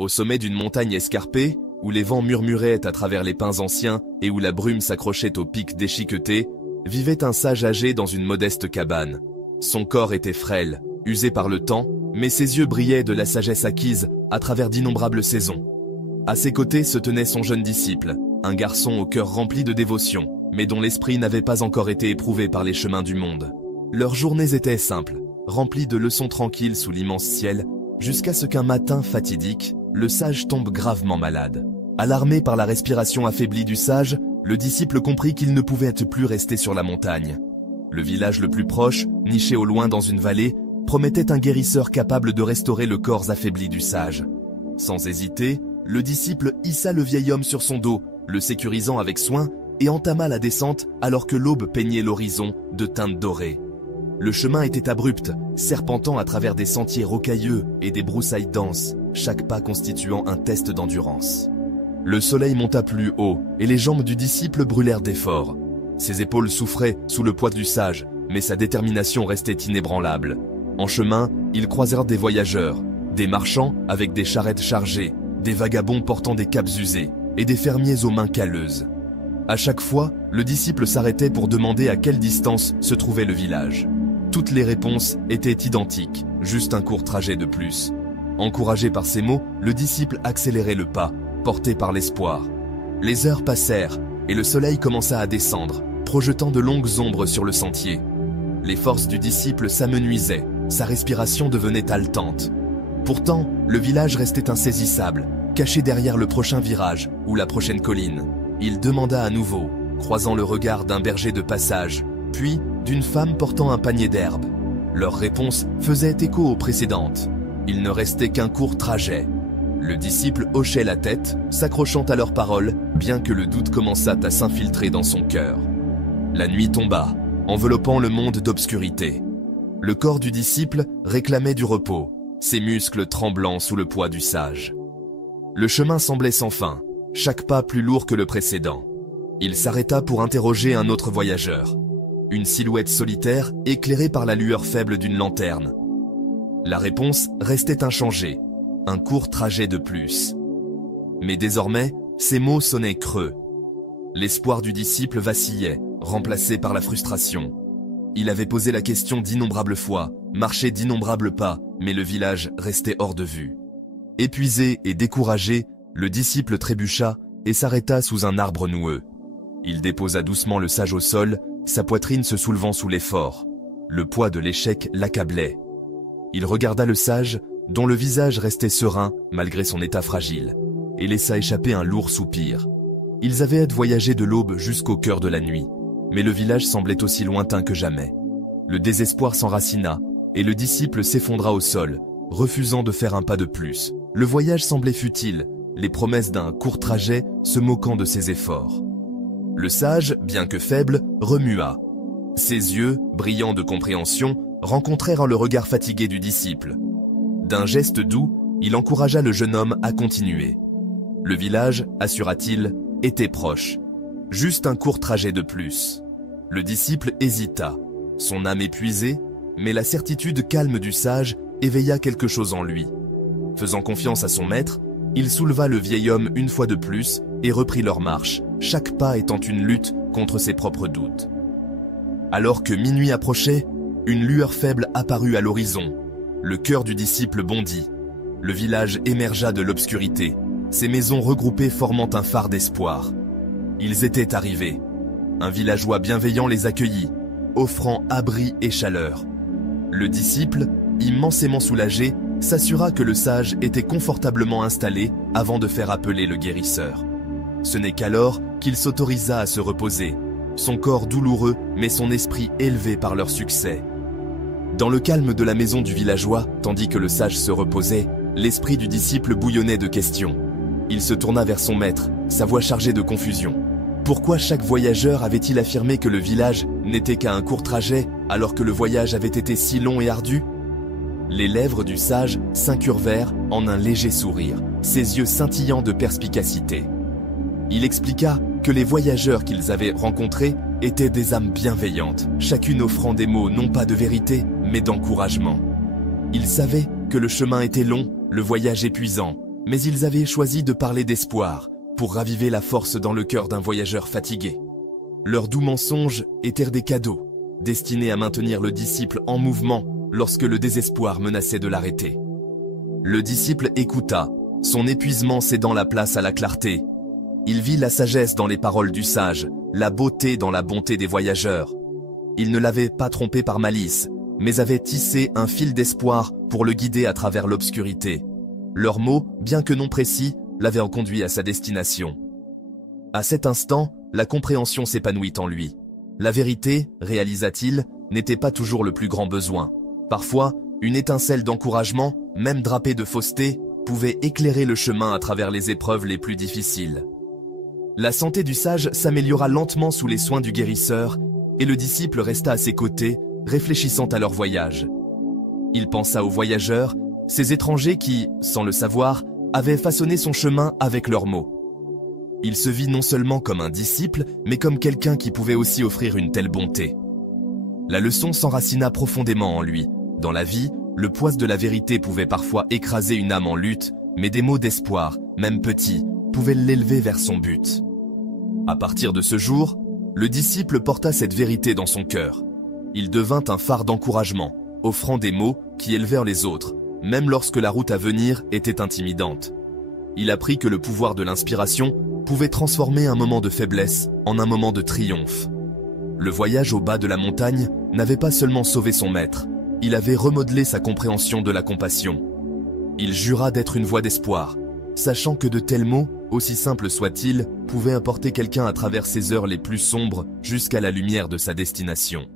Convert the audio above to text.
Au sommet d'une montagne escarpée, où les vents murmuraient à travers les pins anciens et où la brume s'accrochait aux pics déchiquetés, vivait un sage âgé dans une modeste cabane. Son corps était frêle, usé par le temps, mais ses yeux brillaient de la sagesse acquise à travers d'innombrables saisons. À ses côtés se tenait son jeune disciple, un garçon au cœur rempli de dévotion, mais dont l'esprit n'avait pas encore été éprouvé par les chemins du monde. Leurs journées étaient simples, remplies de leçons tranquilles sous l'immense ciel, jusqu'à ce qu'un matin fatidique, le sage tombe gravement malade. Alarmé par la respiration affaiblie du sage, le disciple comprit qu'il ne pouvait plus rester sur la montagne. Le village le plus proche, niché au loin dans une vallée, promettait un guérisseur capable de restaurer le corps affaibli du sage. Sans hésiter, le disciple hissa le vieil homme sur son dos, le sécurisant avec soin, et entama la descente alors que l'aube peignait l'horizon de teintes dorées. Le chemin était abrupt, serpentant à travers des sentiers rocailleux et des broussailles denses, chaque pas constituant un test d'endurance. Le soleil monta plus haut, et les jambes du disciple brûlèrent d'effort. Ses épaules souffraient sous le poids du sage, mais sa détermination restait inébranlable. En chemin, ils croisèrent des voyageurs, des marchands avec des charrettes chargées, des vagabonds portant des capes usées, et des fermiers aux mains calleuses. À chaque fois, le disciple s'arrêtait pour demander à quelle distance se trouvait le village. Toutes les réponses étaient identiques, juste un court trajet de plus. Encouragé par ces mots, le disciple accélérait le pas, porté par l'espoir. Les heures passèrent, et le soleil commença à descendre, projetant de longues ombres sur le sentier. Les forces du disciple s'amenuisaient, sa respiration devenait haletante. Pourtant, le village restait insaisissable, caché derrière le prochain virage ou la prochaine colline. Il demanda à nouveau, croisant le regard d'un berger de passage, puis d'une femme portant un panier d'herbes. Leurs réponses faisaient écho aux précédentes. Il ne restait qu'un court trajet. Le disciple hochait la tête, s'accrochant à leurs paroles, bien que le doute commençât à s'infiltrer dans son cœur. La nuit tomba, enveloppant le monde d'obscurité. Le corps du disciple réclamait du repos, ses muscles tremblant sous le poids du sage. Le chemin semblait sans fin, chaque pas plus lourd que le précédent. Il s'arrêta pour interroger un autre voyageur. Une silhouette solitaire éclairée par la lueur faible d'une lanterne. La réponse restait inchangée, un court trajet de plus. Mais désormais, ces mots sonnaient creux. L'espoir du disciple vacillait, remplacé par la frustration. Il avait posé la question d'innombrables fois, marché d'innombrables pas, mais le village restait hors de vue. Épuisé et découragé, le disciple trébucha et s'arrêta sous un arbre noueux. Il déposa doucement le sage au sol, sa poitrine se soulevant sous l'effort. Le poids de l'échec l'accablait. Il regarda le sage, dont le visage restait serein malgré son état fragile, et laissa échapper un lourd soupir. Ils avaient voyagé de l'aube jusqu'au cœur de la nuit, mais le village semblait aussi lointain que jamais. Le désespoir s'enracina, et le disciple s'effondra au sol, refusant de faire un pas de plus. Le voyage semblait futile, les promesses d'un court trajet se moquant de ses efforts. Le sage, bien que faible, remua. Ses yeux, brillants de compréhension, rencontrèrent le regard fatigué du disciple. D'un geste doux, il encouragea le jeune homme à continuer. Le village, assura-t-il, était proche. Juste un court trajet de plus. Le disciple hésita, son âme épuisée, mais la certitude calme du sage éveilla quelque chose en lui. Faisant confiance à son maître, il souleva le vieil homme une fois de plus et reprit leur marche, chaque pas étant une lutte contre ses propres doutes. Alors que minuit approchait, une lueur faible apparut à l'horizon. Le cœur du disciple bondit. Le village émergea de l'obscurité, ses maisons regroupées formant un phare d'espoir. Ils étaient arrivés. Un villageois bienveillant les accueillit, offrant abri et chaleur. Le disciple, immensément soulagé, s'assura que le sage était confortablement installé avant de faire appeler le guérisseur. Ce n'est qu'alors qu'il s'autorisa à se reposer, son corps douloureux mais son esprit élevé par leur succès. Dans le calme de la maison du villageois, tandis que le sage se reposait, l'esprit du disciple bouillonnait de questions. Il se tourna vers son maître, sa voix chargée de confusion. Pourquoi chaque voyageur avait-il affirmé que le village n'était qu'à un court trajet alors que le voyage avait été si long et ardu ? Les lèvres du sage s'incurvèrent en un léger sourire, ses yeux scintillants de perspicacité. Il expliqua que les voyageurs qu'ils avaient rencontrés étaient des âmes bienveillantes, chacune offrant des mots non pas de vérité, mais d'encouragement. Il savait que le chemin était long, le voyage épuisant, Mais ils avaient choisi de parler d'espoir, pour raviver la force dans le cœur d'un voyageur fatigué. Leurs doux mensonges étaient des cadeaux, destinés à maintenir le disciple en mouvement lorsque le désespoir menaçait de l'arrêter. Le disciple écouta, son épuisement cédant la place à la clarté. Il vit la sagesse dans les paroles du sage, la beauté dans la bonté des voyageurs. Il ne l'avait pas trompé par malice, mais avait tissé un fil d'espoir pour le guider à travers l'obscurité. Leurs mots, bien que non précis, l'avaient conduit à sa destination. À cet instant, la compréhension s'épanouit en lui. La vérité, réalisa-t-il, n'était pas toujours le plus grand besoin. Parfois, une étincelle d'encouragement, même drapée de fausseté, pouvait éclairer le chemin à travers les épreuves les plus difficiles. La santé du sage s'améliora lentement sous les soins du guérisseur, et le disciple resta à ses côtés, réfléchissant à leur voyage. Il pensa aux voyageurs, ces étrangers qui, sans le savoir, avaient façonné son chemin avec leurs mots. Il se vit non seulement comme un disciple, mais comme quelqu'un qui pouvait aussi offrir une telle bonté. La leçon s'enracina profondément en lui. Dans la vie, le poids de la vérité pouvait parfois écraser une âme en lutte, mais des mots d'espoir, même petits, pouvaient l'élever vers son but. À partir de ce jour, le disciple porta cette vérité dans son cœur. Il devint un phare d'encouragement, offrant des mots qui élevèrent les autres, même lorsque la route à venir était intimidante. Il apprit que le pouvoir de l'inspiration pouvait transformer un moment de faiblesse en un moment de triomphe. Le voyage au bas de la montagne n'avait pas seulement sauvé son maître, il avait remodelé sa compréhension de la compassion. Il jura d'être une voix d'espoir, sachant que de tels mots, aussi simples soient-ils, pouvaient apporter quelqu'un à travers ces heures les plus sombres jusqu'à la lumière de sa destination.